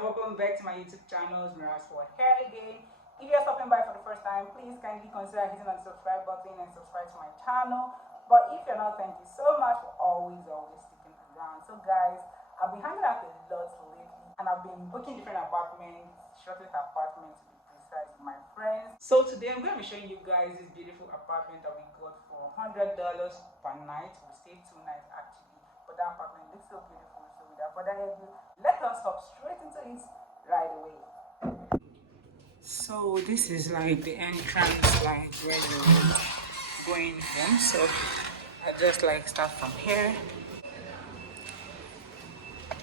and welcome back to my YouTube channel, Mira here again. If you're stopping by for the first time, please kindly consider hitting on the subscribe button and subscribe to my channel. But if you're not, thank you so much for always sticking around. So guys, I've been hanging out a lot lately and I've been booking different apartments, Shortlet apartments to be precise, with my friends. So today I'm going to be showing you guys this beautiful apartment that we got for $100 per night. We stayed 2 nights actually, but that apartment looks so beautiful. So without further ado, let us hop straight into it right away. So this is like the entrance, like where you're going home. So I just like start from here.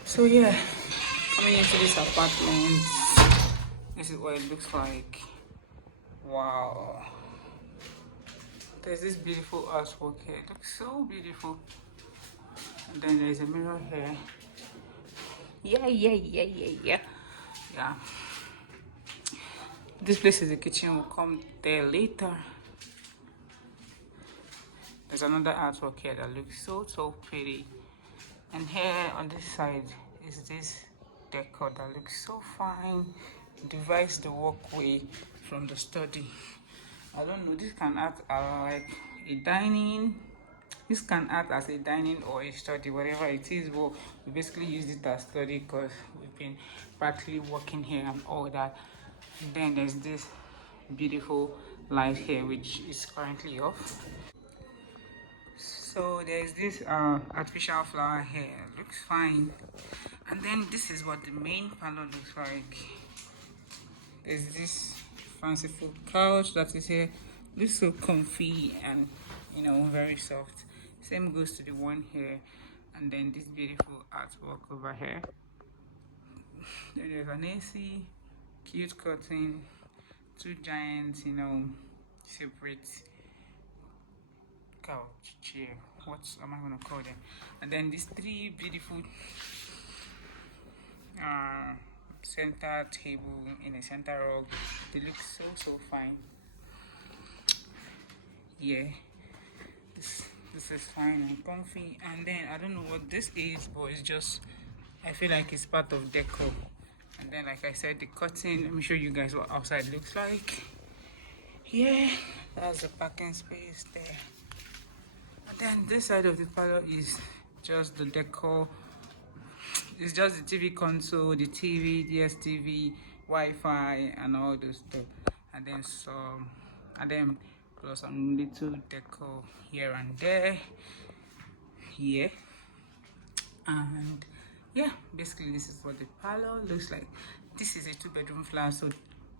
So yeah, coming into this apartment, this is what it looks like. Wow, there's this beautiful artwork here. It looks so beautiful. And then there's a mirror here. Yeah. This place is the kitchen. We'll come there later. There's another artwork here that looks so pretty. And here on this side is this decor that looks so fine. Divides the walkway from the study. I don't know, this can act like a dining. This can act as a dining or a study, whatever it is. But we basically use it as study because we've been practically working here and all that. And then there's this beautiful light here which is currently off. So there's this artificial flower here. Looks fine. And then this is what the main parlor looks like. There's this fanciful couch that is here. Looks so comfy and very soft. Same goes to the one here. And then this beautiful artwork over here. Then there's an AC, cute curtain, 2 giants, separate couch, chair, what am I gonna call them? And then these 3 beautiful center table in a center rug. They look so fine. Yeah, this is fine and comfy. And then I don't know what this is, but it's just, I feel like it's part of decor. And then like I said, the curtain, let me show you guys what outside looks like. Yeah, that's the parking space there. And then this side of the parlor is just the decor. It's just the TV console, the TV, DSTV, Wi-Fi, and all those stuff. And then plus some little decor here and there. Yeah. And yeah, basically this is what the parlor looks like. This is a 2-bedroom flat, so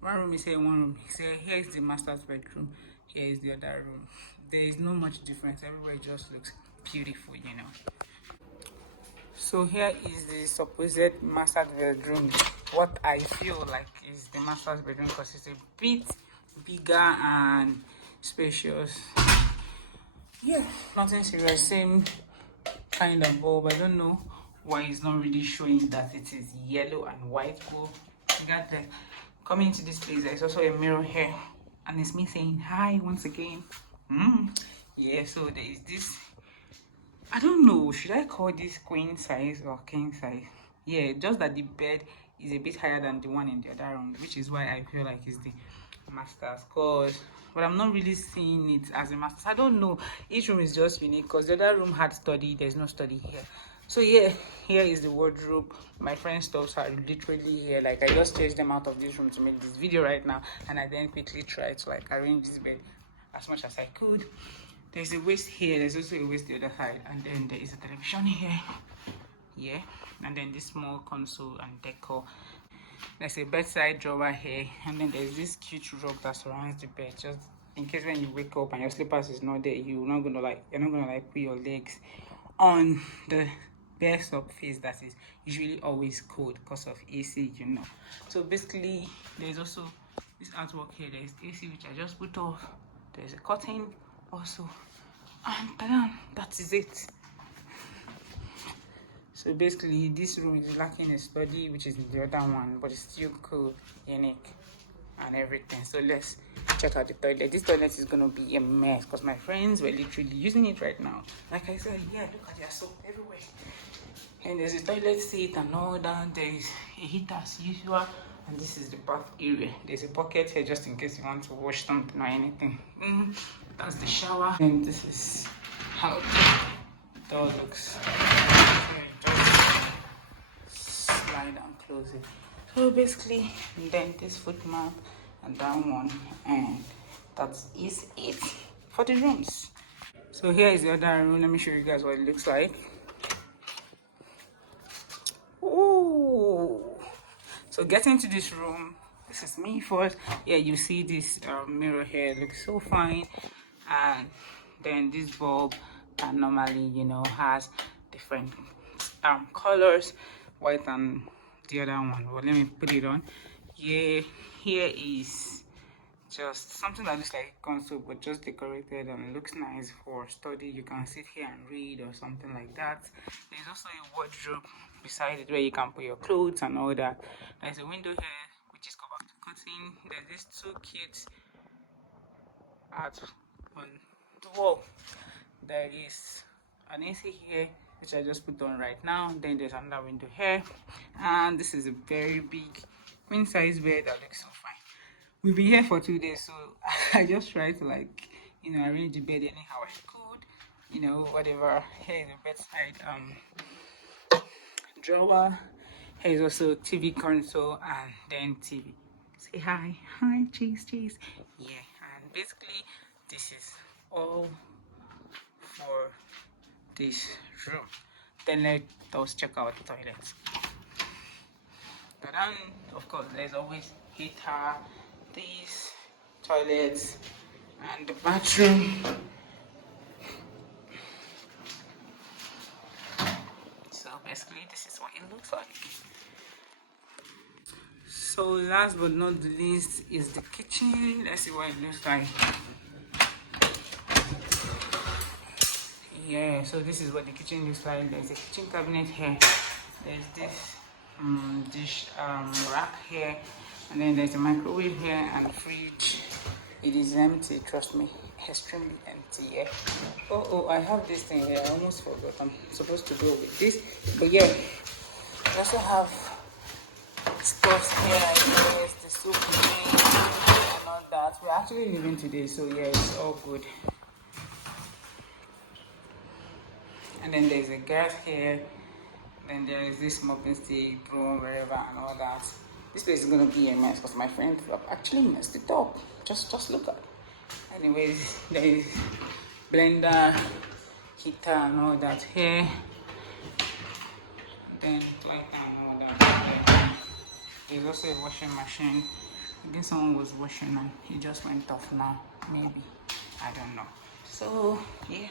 1 room is here, 1 room is here. Here is the master's bedroom, here is the other room. There is no much difference. Everywhere just looks beautiful, So here is the supposed master's bedroom. What I feel like is the master's bedroom because it's a bit bigger and spacious. Yeah, nothing serious, same kind of bulb. I don't know why it's not really showing that it is yellow and white bulb. You got that. Coming to this place, there's also a mirror here, and it's me saying hi once again. Yeah, so there is this, I don't know, should I call this queen size or king size? Yeah, just that the bed is a bit higher than the one in the other room, which is why I feel like it's the master's, but I'm not really seeing it as a master's. I don't know, each room is just unique because the other room had study, there's no study here. So yeah, here is the wardrobe. My friend's stuffs are literally here. Like I just changed them out of this room to make this video right now, and I then quickly tried to like arrange this bed as much as I could. There's a waist here, there's also a waist the other side, and then there is a television here. Yeah, and then this small console and decor. There's a bedside drawer here, and then there's this cute rug that surrounds the bed, just in case when you wake up and your slippers is not there, you're not gonna put your legs on the bare surface that is usually always cold because of AC, So basically there's also this artwork here. There's AC which I just put off. There's a curtain also, and that is it. So basically this room is lacking a study, which is the other one, but it's still cool, unique and everything. So let's check out the toilet. This toilet is gonna be a mess because my friends were literally using it right now. Like I said, yeah, look at their soap everywhere. And there's a toilet seat and all that. There is a heater as usual. And this is the bath area. There's a bucket here just in case you want to wash something or anything. That's the shower. And this is how the door looks. Just slide and close it. So basically, then this foot mat and that one, and that is it for the rooms. So here is the other room. Let me show you guys what it looks like. Ooh. So getting to this room, this is me first. Yeah, you see this mirror here, it looks so fine. And then this bulb that normally, you know, has different colors, white and the other one. But let me put it on. Yeah, here is just something that looks like a console but just decorated and looks nice for study. You can sit here and read or something like that. There's also a wardrobe beside it where you can put your clothes and all that. There's a window here which is covered with curtain. There's these two kids art on the wall. There is an AC here which I just put on right now. Then there's another window here, and this is a very big queen size bed that looks so fine. We've been here for 2 days, so I just try to, like, you know, arrange the bed anyhow I could, you know, whatever. Here is the bedside drawer. Here is also TV console and then TV. Say hi, cheese. Yeah, and basically this is all for this room. Then let us check out the toilets. But then, of course, there's always heater, these toilets, and the bathroom. So basically, this is what it looks like. So last but not the least is the kitchen. Let's see what it looks like. Yeah, so this is what the kitchen looks like. There's a kitchen cabinet here. There's this dish rack here, and then there's a microwave here and fridge. It is empty, trust me, extremely empty. Yeah. Oh, I have this thing here. I almost forgot. I'm supposed to go with this, but yeah, we also have stuff here like this, the soup thing and all that. We're actually leaving today, so yeah, it's all good. And then there's a gas here. Then there is this mopping stick, broom, wherever, and all that. This place is gonna be a mess because my friends have actually messed it up. Just look at it. Anyways, there is blender, heater, and all that here. Then light and all that. There's also a washing machine. I guess someone was washing and it just went off now. Maybe, I don't know. So yeah,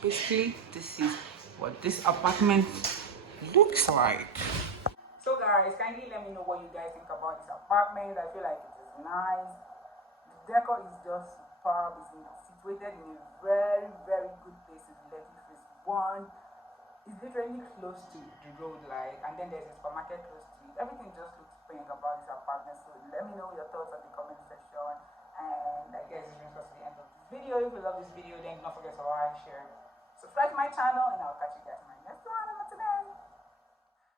basically this is what this apartment looks like. So guys, kindly let me know what you guys think about this apartment. I feel like it is nice. The decor is just superb. It's situated in a very good place in Lekki Phase 1. It's literally close to the road, like, and then there's a supermarket close to it. Everything just looks pink about this apartment. So let me know your thoughts in the comment section. And I guess this brings us to the end of this video. If you love this video, then don't forget to like, share, subscribe to my channel, and I'll catch you guys next time.